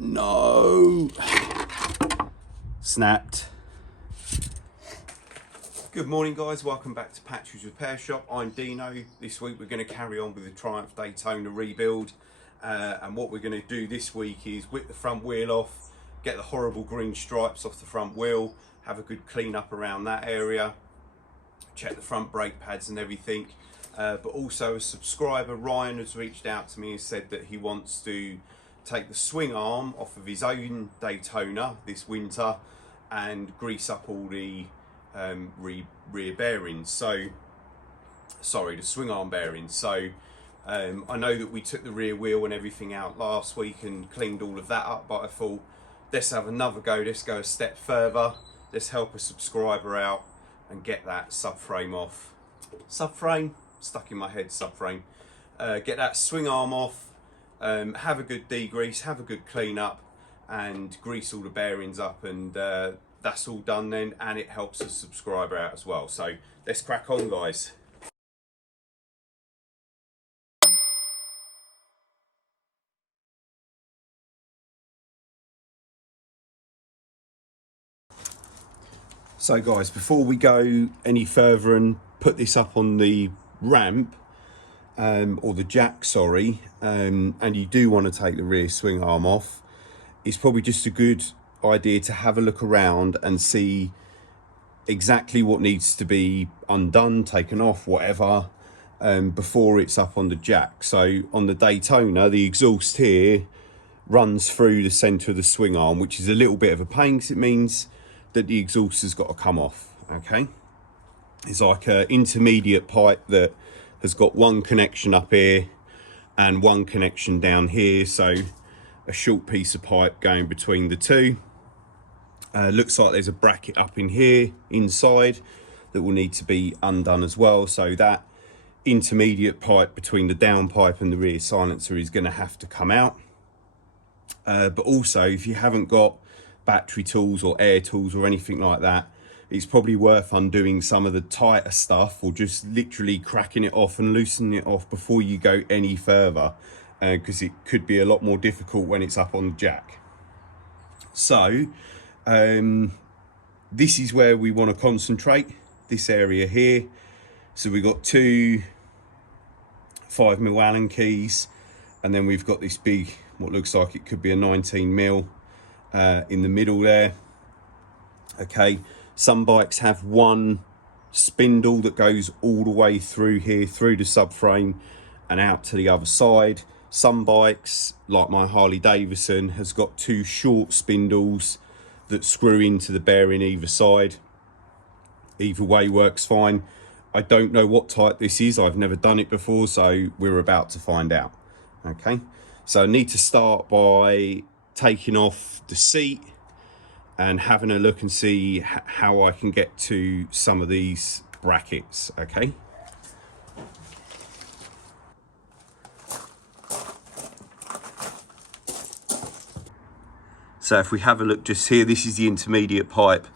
No. Snapped. Good morning guys, welcome back to Patrick's Repair Shop. I'm Dino. This week we're going to carry on with the Triumph Daytona rebuild. And what we're going to do this week is whip the front wheel off, get the horrible green stripes off the front wheel, have a good clean up around that area, check the front brake pads and everything. But also a subscriber, Ryan, has reached out to me and said that he wants to take the swing arm off of his own Daytona this winter and grease up all the rear bearings. So, sorry, the swing arm bearings. So I know that we took the rear wheel and everything out last week and cleaned all of that up, but I thought, let's have another go, let's go a step further, let's help a subscriber out and get that subframe off. Subframe? Stuck in my head, subframe. Get that swing arm off, have a good degrease, have a good clean up and grease all the bearings up, and that's all done then, and it helps the subscriber out as well. So let's crack on guys. So guys, before we go any further and put this up on the ramp, or the jack, sorry, and you do want to take the rear swing arm off, it's probably just a good idea to have a look around and see exactly what needs to be undone, taken off, whatever, before it's up on the jack. So on the Daytona, the exhaust here runs through the center of the swing arm, which is a little bit of a pain because it means that the exhaust has got to come off. Okay, it's like an intermediate pipe that has got one connection up here and one connection down here, so a short piece of pipe going between the two. Looks like there's a bracket up in here inside that will need to be undone as well, so that intermediate pipe between the downpipe and the rear silencer is going to have to come out. But also, if you haven't got battery tools or air tools or anything like that, it's probably worth undoing some of the tighter stuff, or just literally cracking it off and loosening it off before you go any further, because it could be a lot more difficult when it's up on the jack. So this is where we want to concentrate, this area here. So we've got two 5mm Allen keys, and then we've got this big, what looks like it could be a 19mm in the middle there. Okay, some bikes have one spindle that goes all the way through here, through the subframe and out to the other side. Some bikes, like my Harley Davidson, has got two short spindles that screw into the bearing either side. Either way works fine. I don't know what type this is, I've never done it before, so we're about to find out. Okay, so I need to start by taking off the seat and having a look and see how I can get to some of these brackets. Okay, so if we have a look just here, this is the intermediate pipe,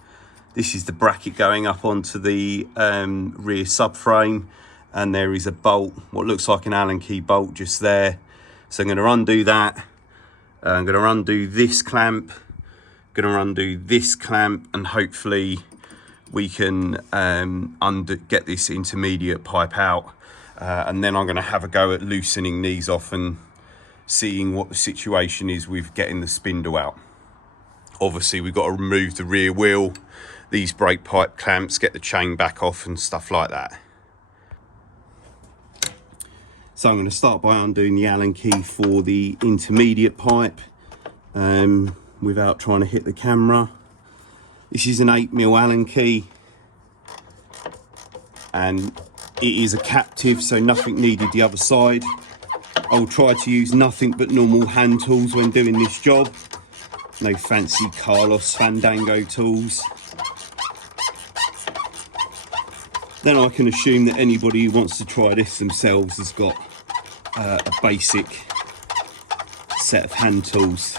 this is the bracket going up onto the rear subframe, and there is a bolt, what looks like an Allen key bolt just there. So I'm going to undo that, I'm going to undo this clamp, going to undo this clamp, and hopefully we can get this intermediate pipe out, and then I'm going to have a go at loosening these off and seeing what the situation is with getting the spindle out. Obviously we've got to remove the rear wheel, these brake pipe clamps, get the chain back off and stuff like that. So I'm going to start by undoing the Allen key for the intermediate pipe, without trying to hit the camera. This is an 8mm Allen key, and it is a captive, so nothing needed the other side. I'll try to use nothing but normal hand tools when doing this job. No fancy Carlos Fandango tools. Then I can assume that anybody who wants to try this themselves has got a basic set of hand tools.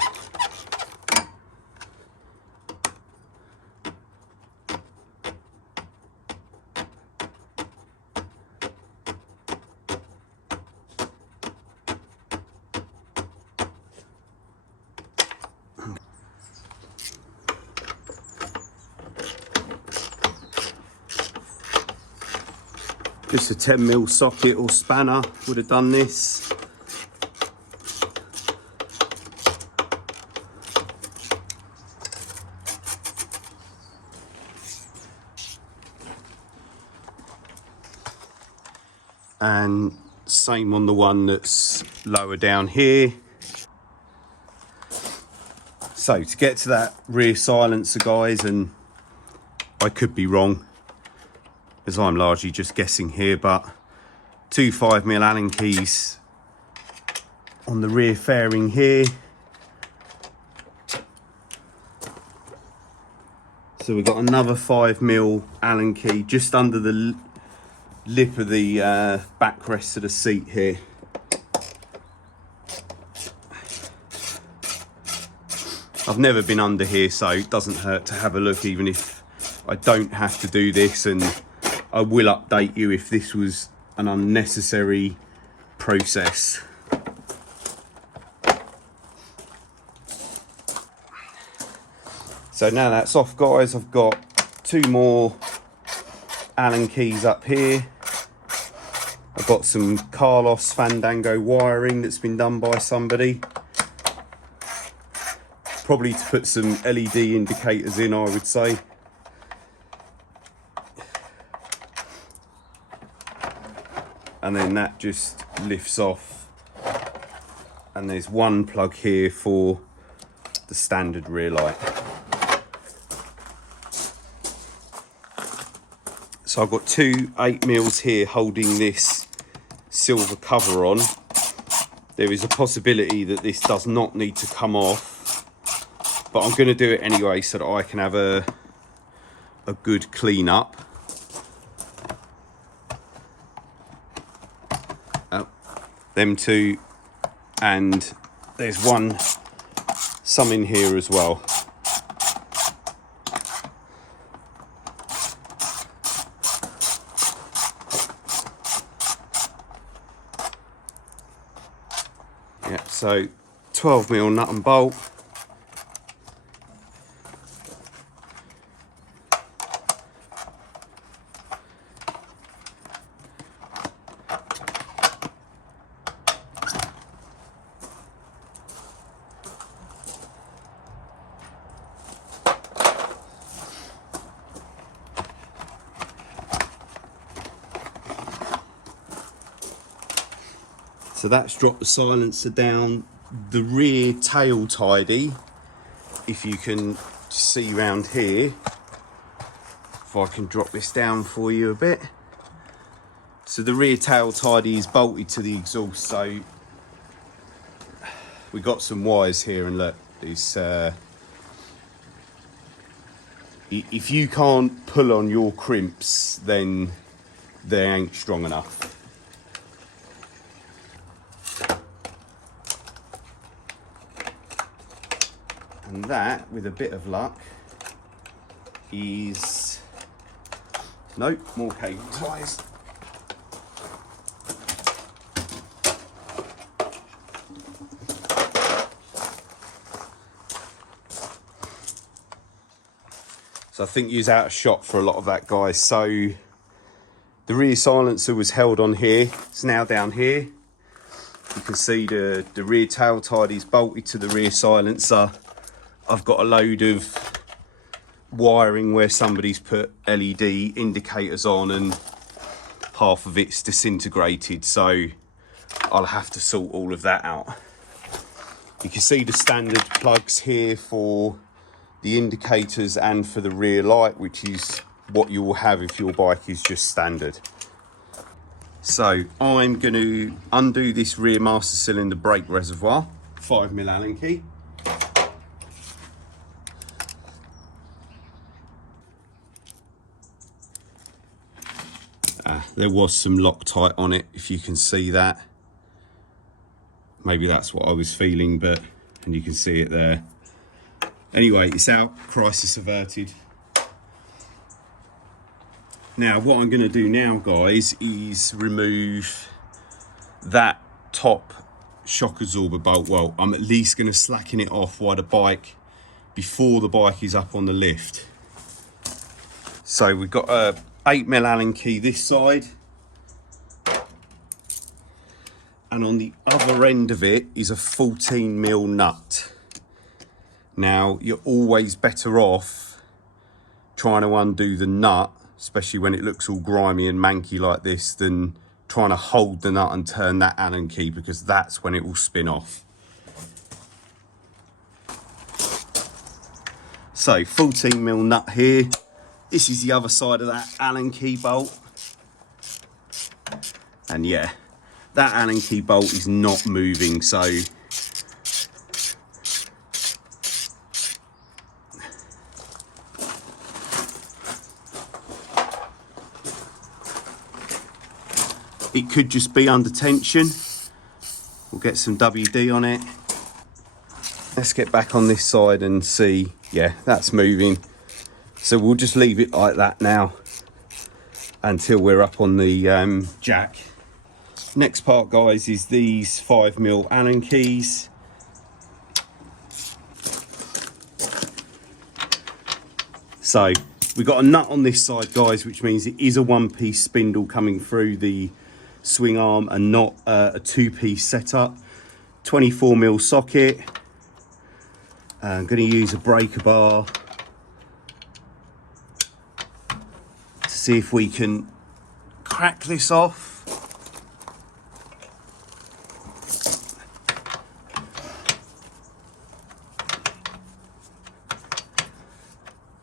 Just a 10mm socket or spanner would have done this. And same on the one that's lower down here. So to get to that rear silencer, guys, and I could be wrong as I'm largely just guessing here, but 2 5mm Allen keys on the rear fairing here. So we've got another 5mm Allen key just under the lip of the backrest of the seat here. I've never been under here, so it doesn't hurt to have a look, even if I don't have to do this, and I will update you if this was an unnecessary process. So now that's off, guys, I've got 2 more Allen keys up here. I've got some Carlos Fandango wiring that's been done by somebody. Probably to put some LED indicators in, I would say. And then that just lifts off. And there's one plug here for the standard rear light. So I've got 2 8mm here holding this silver cover on. There is a possibility that this does not need to come off, but I'm going to do it anyway so that I can have a good clean up. Them 2, and there's some in here as well. Yeah, so 12mm nut and bolt. So that's dropped the silencer down. The rear tail tidy, if you can see round here, if I can drop this down for you a bit. So the rear tail tidy is bolted to the exhaust, so we got some wires here, and look, it's if you can't pull on your crimps, then they ain't strong enough. And that, with a bit of luck, is... Nope, more cable ties. So I think you're out of shot for a lot of that, guys. So the rear silencer was held on here. It's now down here. You can see the rear tail tidy is bolted to the rear silencer. I've got a load of wiring where somebody's put LED indicators on and half of it's disintegrated, so I'll have to sort all of that out. You can see the standard plugs here for the indicators and for the rear light, which is what you will have if your bike is just standard. So I'm going to undo this rear master cylinder brake reservoir, 5mm Allen key. There was some Loctite on it, if you can see that. Maybe that's what I was feeling, and you can see it there. Anyway, it's out, crisis averted. Now, what I'm going to do now, guys, is remove that top shock absorber bolt. Well, I'm at least going to slacken it off before the bike is up on the lift. So we've got a 8mm Allen key this side, and on the other end of it is a 14mm nut. Now, you're always better off trying to undo the nut, especially when it looks all grimy and manky like this, than trying to hold the nut and turn that Allen key, because that's when it will spin off. So 14mm nut here. This is the other side of that Allen key bolt. And yeah, that Allen key bolt is not moving, so it could just be under tension. We'll get some WD on it. Let's get back on this side and see. Yeah, that's moving. So we'll just leave it like that now until we're up on the jack. Next part, guys, is these 5mm Allen keys. So we've got a nut on this side, guys, which means it is a one-piece spindle coming through the swing arm and not a two-piece setup. 24mm socket. I'm going to use a breaker bar to see if we can crack this off.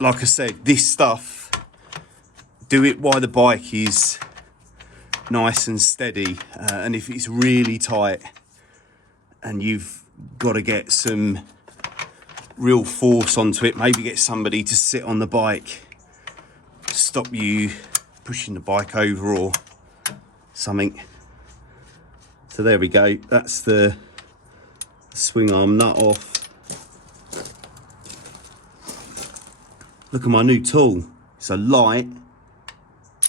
Like I said, this stuff, do it while the bike is nice and steady, and if it's really tight and you've got to get some real force onto it, maybe get somebody to sit on the bike, stop you pushing the bike over or something. So there we go, that's the swing arm nut off. Look at my new tool. It's a light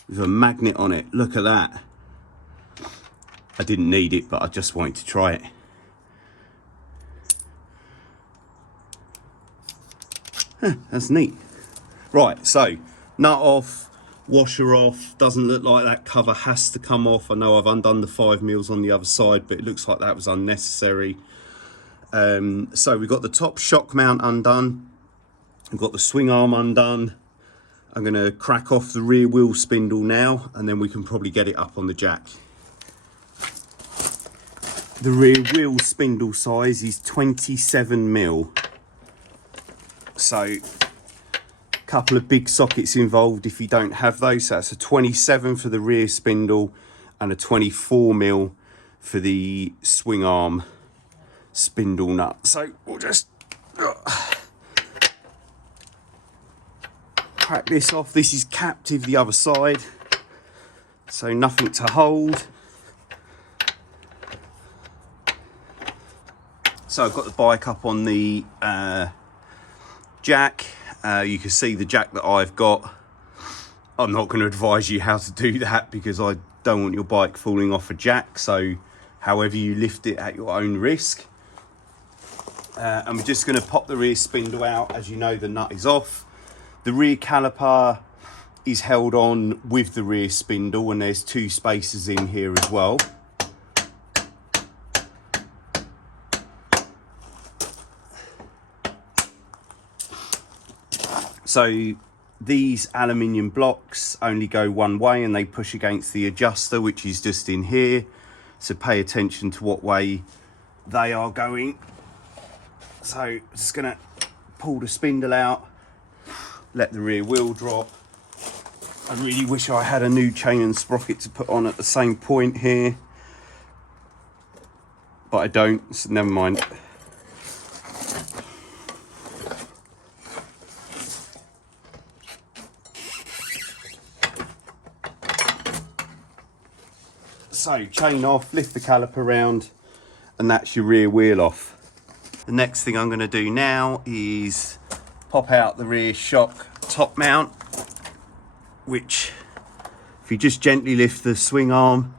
with a magnet on it. Look at that. I didn't need it, but I just wanted to try it. Huh, that's neat. Right, so nut off, washer off. Doesn't look like that cover has to come off. I know I've undone the 5mm on the other side, but it looks like that was unnecessary. So we've got the top shock mount undone. I've got the swing arm undone. I'm going to crack off the rear wheel spindle now, and then we can probably get it up on the jack. The rear wheel spindle size is 27mm. So a couple of big sockets involved if you don't have those. So that's a 27 for the rear spindle and a 24mm for the swing arm spindle nut. So we'll just crack this off. This is captive the other side, so nothing to hold. So I've got the bike up on the jack. You can see the jack that I've got. I'm not going to advise you how to do that because I don't want your bike falling off a jack, so however you lift it at your own risk. And we're just going to pop the rear spindle out. As you know, the nut is off. The rear caliper is held on with the rear spindle, and there's two spacers in here as well. So these aluminium blocks only go one way and they push against the adjuster, which is just in here. So pay attention to what way they are going. So just gonna pull the spindle out, let the rear wheel drop. I really wish I had a new chain and sprocket to put on at the same point here, but I don't, so never mind. So chain off, lift the caliper around, and that's your rear wheel off. The next thing I'm going to do now is pop out the rear shock top mount, which if you just gently lift the swing arm,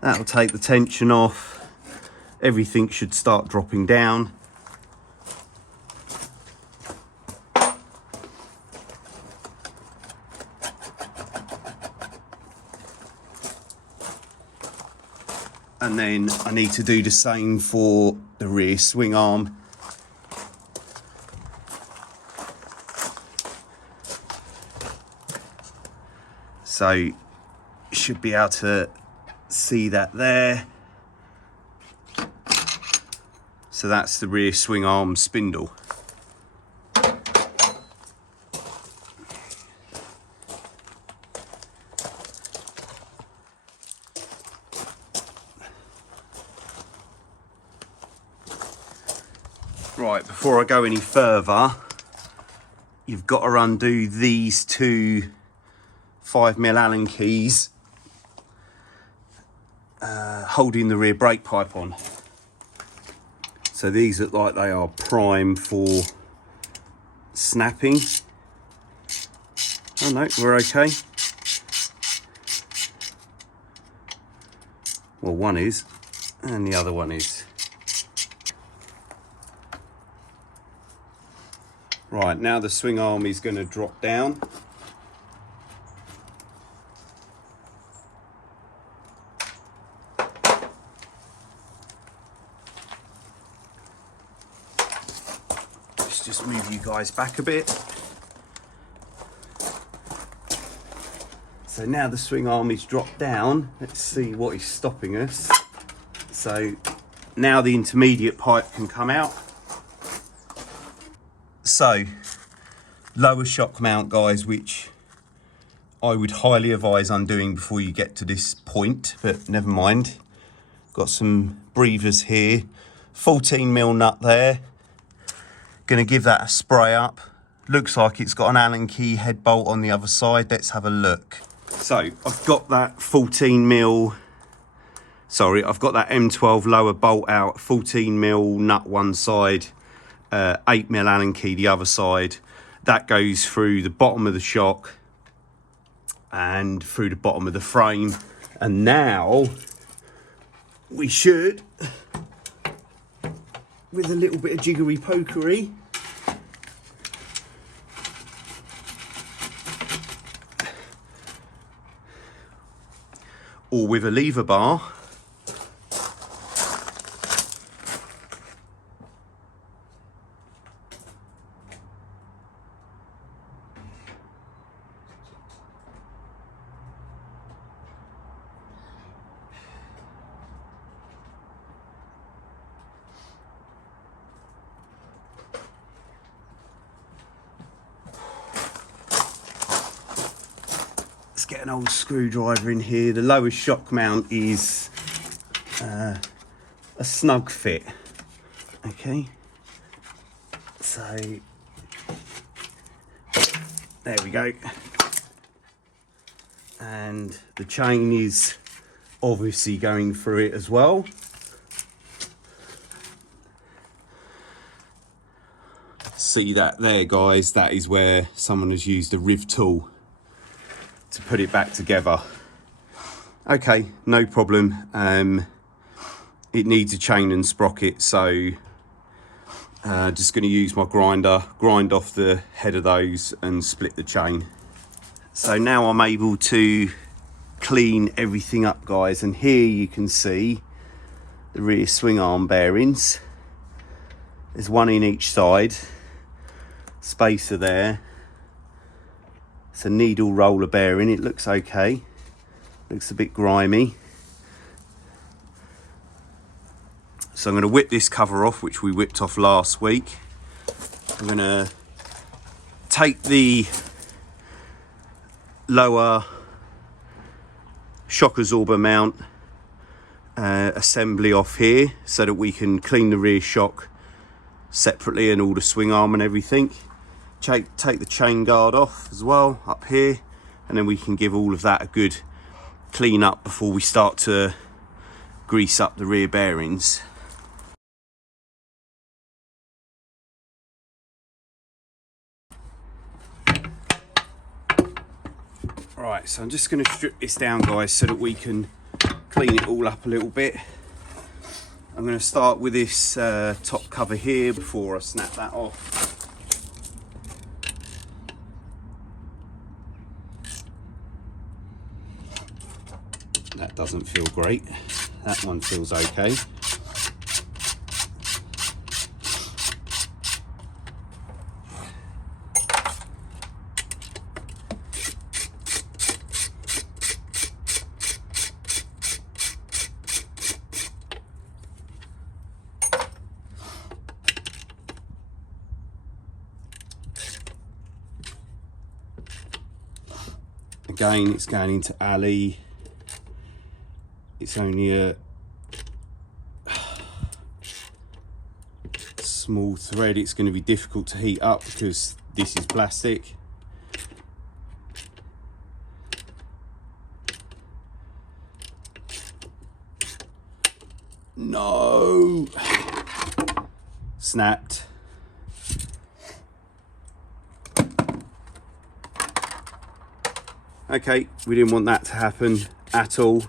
that'll take the tension off. Everything should start dropping down. And then I need to do the same for the rear swing arm. So you should be able to see that there. So that's the rear swing arm spindle. Right, before I go any further, you've got to undo these two 5mm Allen keys holding the rear brake pipe on. So these look like they are prime for snapping. Oh no, we're okay. Well, one is, and the other one is. Right, now the swing arm is going to drop down. Let's just move you guys back a bit. So now the swing arm is dropped down. Let's see what is stopping us. So now the intermediate pipe can come out. So, lower shock mount, guys, which I would highly advise undoing before you get to this point, but never mind. Got some breathers here, 14mm nut there. Gonna give that a spray up. Looks like it's got an Allen key head bolt on the other side. Let's have a look. So, I've got that 14mm, sorry, I've got that M12 lower bolt out, 14mm nut one side, 8mm Allen key the other side. That goes through the bottom of the shock and through the bottom of the frame. And now we should, with a little bit of jiggery pokery, or with a lever bar, let's get an old screwdriver in here. The lowest shock mount is a snug fit. Okay, so there we go. And the chain is obviously going through it as well. See that there, guys? That is where someone has used a riv tool to put it back together. Okay, no problem. It needs a chain and sprocket, so just going to use my grinder, grind off the head of those and split the chain. So now I'm able to clean everything up, guys, and here you can see the rear swing arm bearings. There's one in each side, spacer there. It's a needle roller bearing. It looks okay, looks a bit grimy. So I'm going to whip this cover off, which we whipped off last week. I'm going to take the lower shock absorber mount assembly off here so that we can clean the rear shock separately and all the swing arm and everything. Take the chain guard off as well up here, and then we can give all of that a good clean up before we start to grease up the rear bearings. Right, so I'm just going to strip this down, guys, so that we can clean it all up a little bit. I'm going to start with this top cover here before I snap that off. That doesn't feel great. That one feels okay. Again, it's going into alley. It's only a small thread. It's going to be difficult to heat up because this is plastic. No! Snapped. Okay, we didn't want that to happen at all.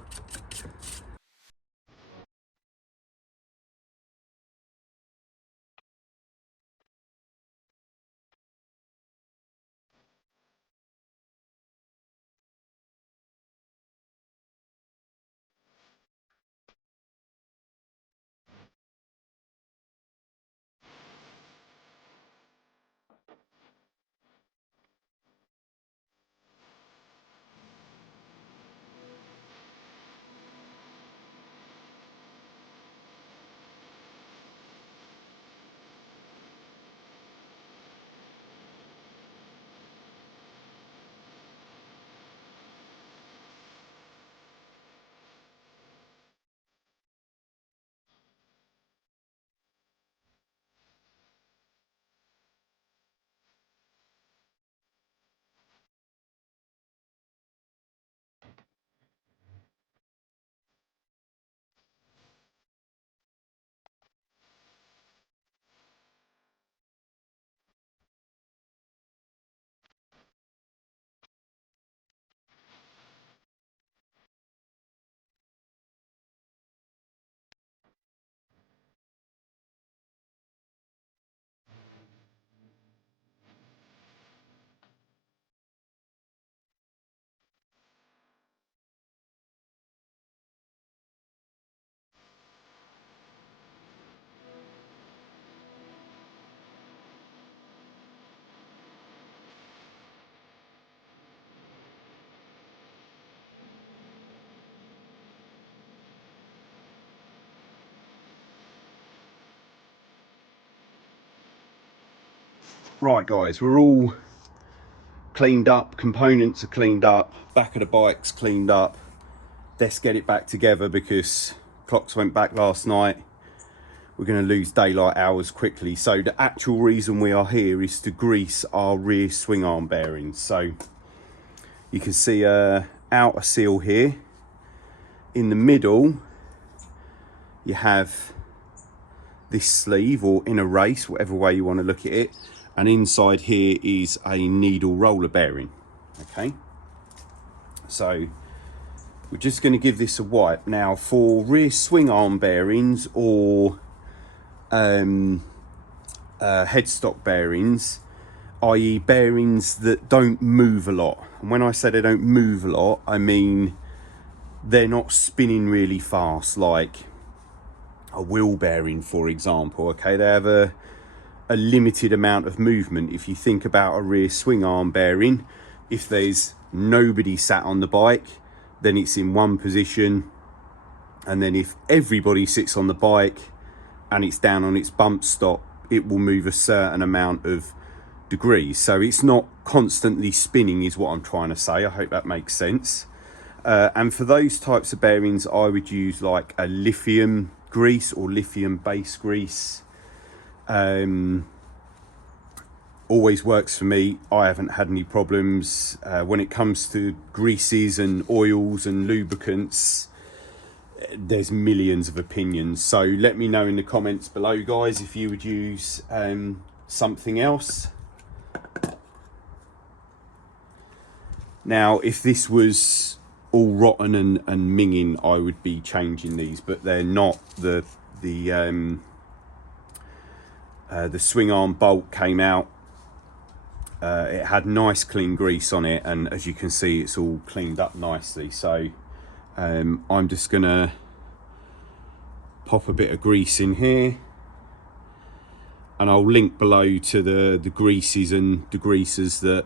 Right guys, we're all cleaned up, components are cleaned up, back of the bike's cleaned up. Let's get it back together because clocks went back last night. We're going to lose daylight hours quickly. So the actual reason we are here is to grease our rear swing arm bearings. So you can see a outer seal here. In the middle, you have this sleeve or inner race, whatever way you want to look at it. And inside here is a needle roller bearing. Okay, so we're just going to give this a wipe. Now for rear swing arm bearings or headstock bearings, i.e. bearings that don't move a lot. And when I say they don't move a lot, I mean they're not spinning really fast like a wheel bearing, for example. Okay, they have a limited amount of movement. If you think about a rear swing arm bearing, if there's nobody sat on the bike, then it's in one position, and then if everybody sits on the bike and it's down on its bump stop, it will move a certain amount of degrees. So it's not constantly spinning is what I'm trying to say. I hope that makes sense. And for those types of bearings, I would use like a lithium grease or lithium base grease. Always works for me. I haven't had any problems. When it comes to greases and oils and lubricants, there's millions of opinions. So let me know in the comments below, guys, if you would use something else. Now, if this was all rotten and minging, I would be changing these, but they're not. The swing arm bolt came out. It had nice clean grease on it, and as you can see, it's all cleaned up nicely. So I'm just gonna pop a bit of grease in here, and I'll link below to the greases and degreasers that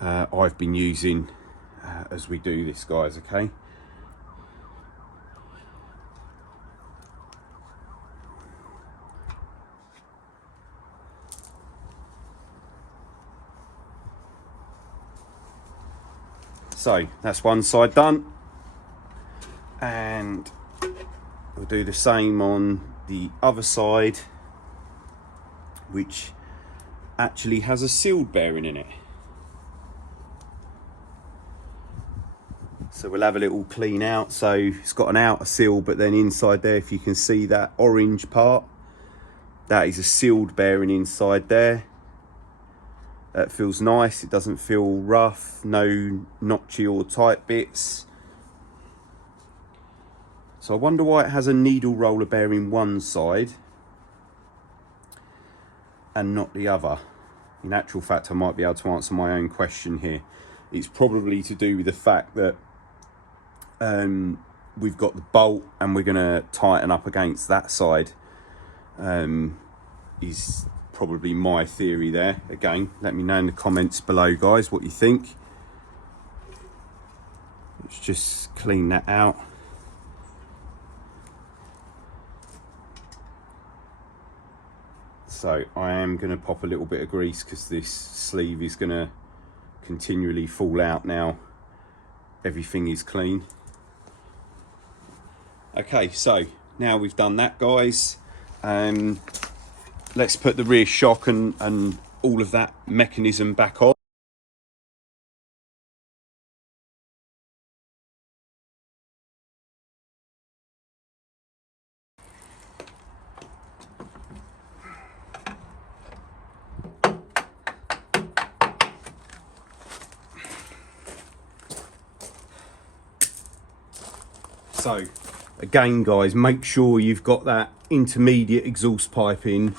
I've been using as we do this, guys, okay? So that's one side done, and we'll do the same on the other side, which actually has a sealed bearing in it. So we'll have a little clean out. So it's got an outer seal, but then inside there, if you can see that orange part, that is a sealed bearing inside there. That feels nice, it doesn't feel rough, no notchy or tight bits. So I wonder why it has a needle roller bearing one side and not the other. In actual fact, I might be able to answer my own question here. It's probably to do with the fact that we've got the bolt and we're gonna tighten up against that side. Is probably my theory there. Again, let me know in the comments below, guys, what you think. Let's just clean that out. So I am going to pop a little bit of grease because this sleeve is going to continually fall out now everything is clean. Okay, so now we've done that, guys, let's put the rear shock and all of that mechanism back on. So again, guys, make sure you've got that intermediate exhaust pipe in.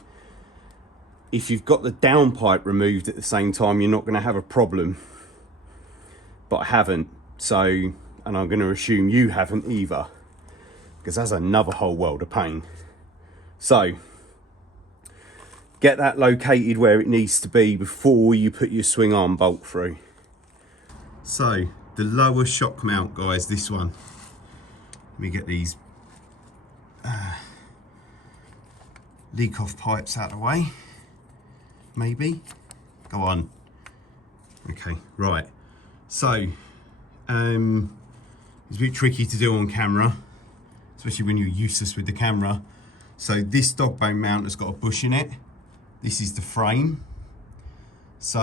If you've got the downpipe removed at the same time, you're not going to have a problem. But I haven't, so, and I'm going to assume you haven't either, because that's another whole world of pain. So get that located where it needs to be before you put your swing arm bolt through. So the lower shock mount, guys, this one. Let me get these leak off pipes out of the way. Maybe. Go on. Okay, right. So, it's a bit tricky to do on camera, especially when you're useless with the camera. So this dog bone mount has got a bush in it. This is the frame. So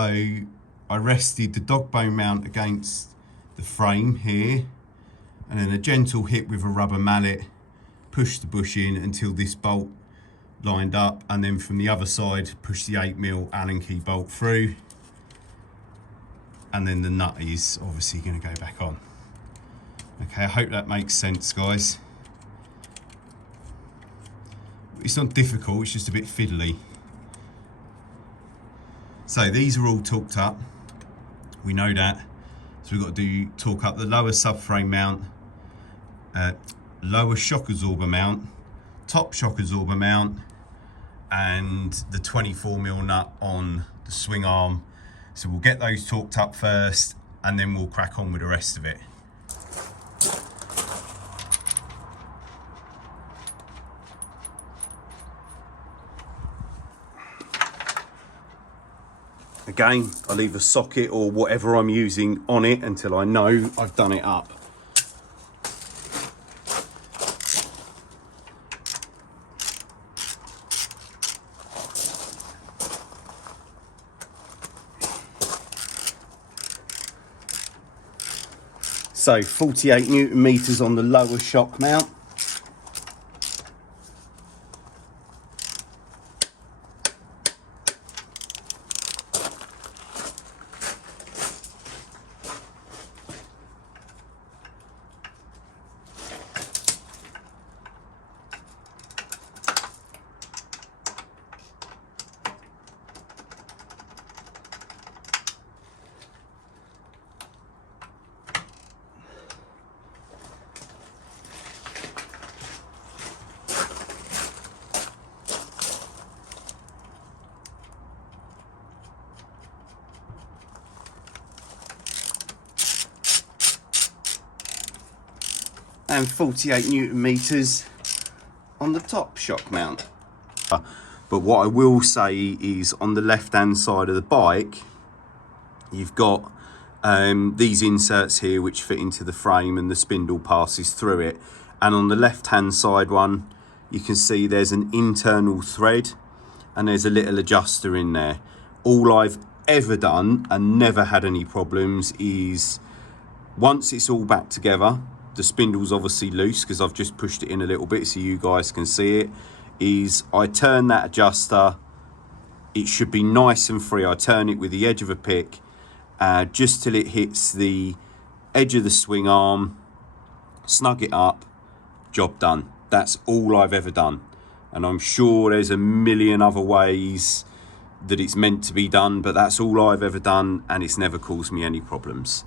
I rested the dog bone mount against the frame here, and then a gentle hit with a rubber mallet, push the bush in until this bolt lined up, and then from the other side push the 8mm Allen key bolt through, and then the nut is obviously going to go back on. Okay, I hope that makes sense, guys. It's not difficult, it's just a bit fiddly. So these are all torqued up, we know that. So we've got to torque up the lower subframe mount, lower shock absorber mount, top shock absorber mount, and the 24mm nut on the swing arm. So we'll get those torqued up first, and then we'll crack on with the rest of it. Again, I'll leave a socket or whatever I'm using on it until I know I've done it up. So 48 Newton meters on the lower shock mount. and 48 Newton meters on the top shock mount. But what I will say is on the left hand side of the bike, you've got these inserts here which fit into the frame and the spindle passes through it. And on the left hand side one, you can see there's an internal thread and there's a little adjuster in there. All I've ever done and never had any problems is once it's all back together, the spindle's obviously loose because I've just pushed it in a little bit so you guys can see it, is I turn that adjuster, it should be nice and free. I turn it with the edge of a pick just till it hits the edge of the swing arm, snug it up, job done. That's all I've ever done. And I'm sure there's a million other ways that it's meant to be done, but that's all I've ever done and it's never caused me any problems.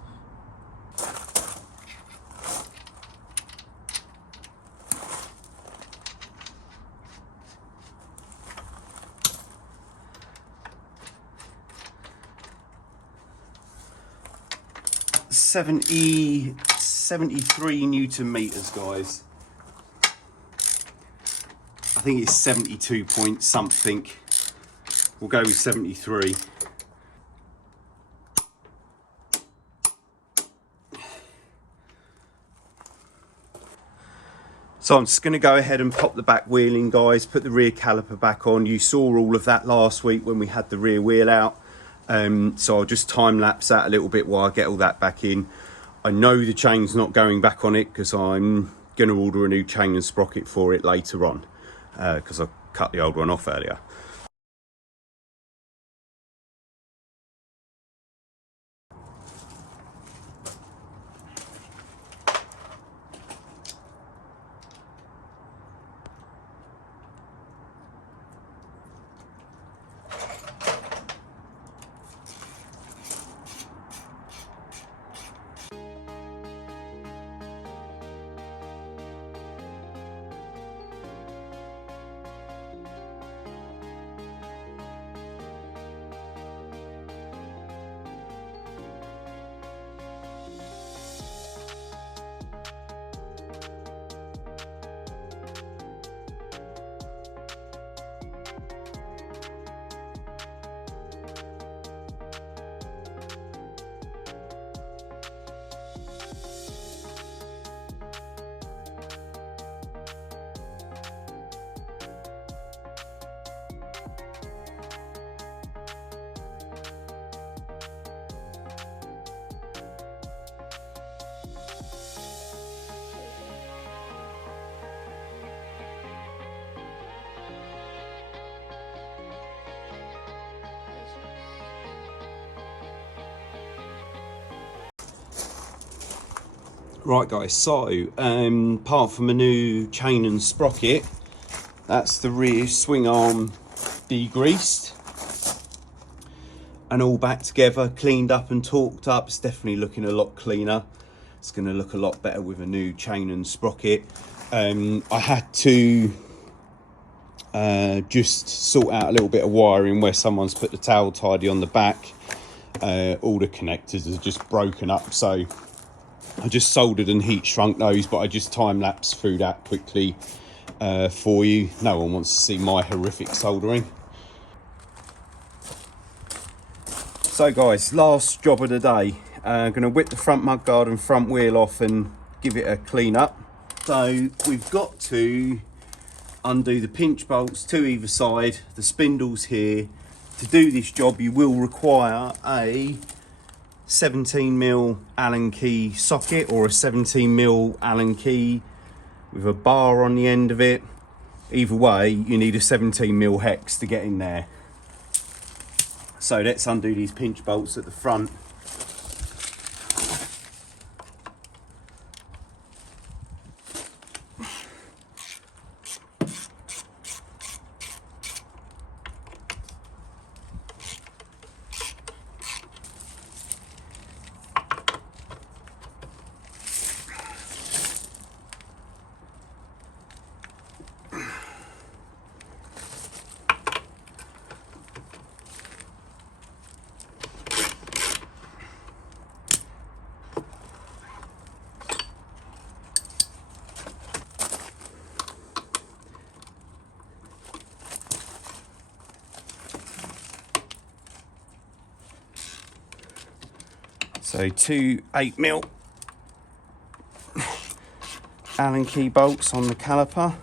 .73 Newton meters, guys. I think it's 72 point something. We'll go with 73. So I'm just going to go ahead and pop the back wheel in, guys, put the rear caliper back on. You saw all of that last week when we had the rear wheel out. So I'll just time lapse that a little bit while I get all that back in. I know the chain's not going back on it because I'm going to order a new chain and sprocket for it later on because I cut the old one off earlier. Right guys, so apart from a new chain and sprocket, that's the rear swing arm degreased and all back together, cleaned up and torqued up. It's definitely looking a lot cleaner. It's going to look a lot better with a new chain and sprocket. I had to just sort out a little bit of wiring where someone's put the towel tidy on the back. All the connectors are just broken up, so I just soldered and heat shrunk those, but I just time lapsed through that quickly for you. No one wants to see my horrific soldering. So guys, last job of the day. I'm going to whip the front mudguard and front wheel off and give it a clean up. So we've got to undo the pinch bolts to either side, the spindles here. To do this job you will require a 17mm Allen key socket or a 17mm Allen key with a bar on the end of it. Either way, you need a 17mm hex to get in there. So let's undo these pinch bolts at the front. So 2 8mm Allen key bolts on the caliper.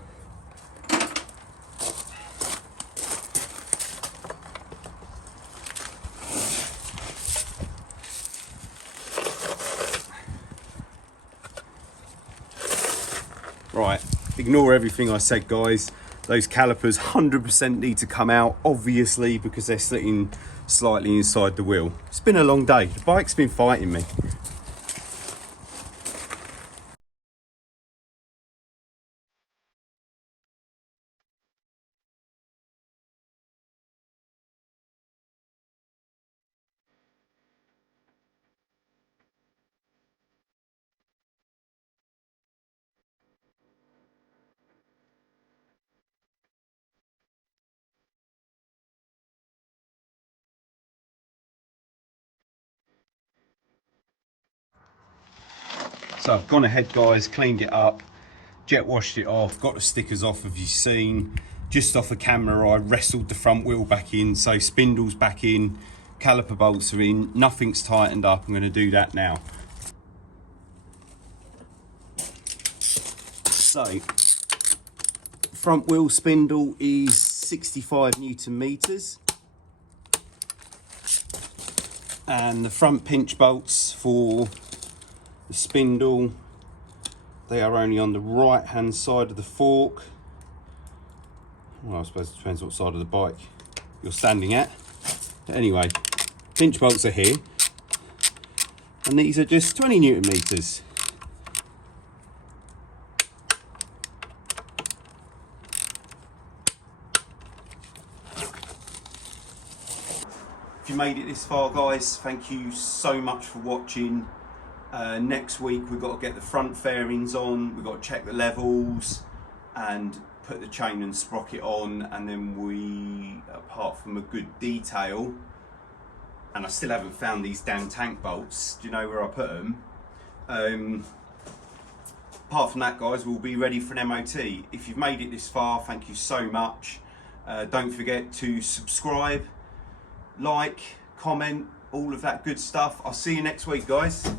Right, ignore everything I said, guys. Those calipers 100% need to come out, obviously, because they're sitting slightly inside the wheel. It's been a long day. The bike's been fighting me. So I've gone ahead, guys, cleaned it up, jet washed it off, got the stickers off, as you've seen. Just off the camera, I wrestled the front wheel back in, so spindle's back in, caliper bolts are in, nothing's tightened up. I'm going to do that now. So, front wheel spindle is 65 Newton meters. And the front pinch bolts for the spindle, they are only on the right hand side of the fork. Well, I suppose it depends what side of the bike you're standing at. But anyway, pinch bolts are here, and these are just 20 Newton meters. If you made it this far, guys, thank you so much for watching. Next week we've got to get the front fairings on, we've got to check the levels and put the chain and sprocket on, and then we, apart from a good detail, and I still haven't found these damn tank bolts, do you know where I put them? Apart from that, guys, we'll be ready for an MOT. If you've made it this far, thank you so much. Don't forget to subscribe, like, comment, all of that good stuff. I'll see you next week, guys.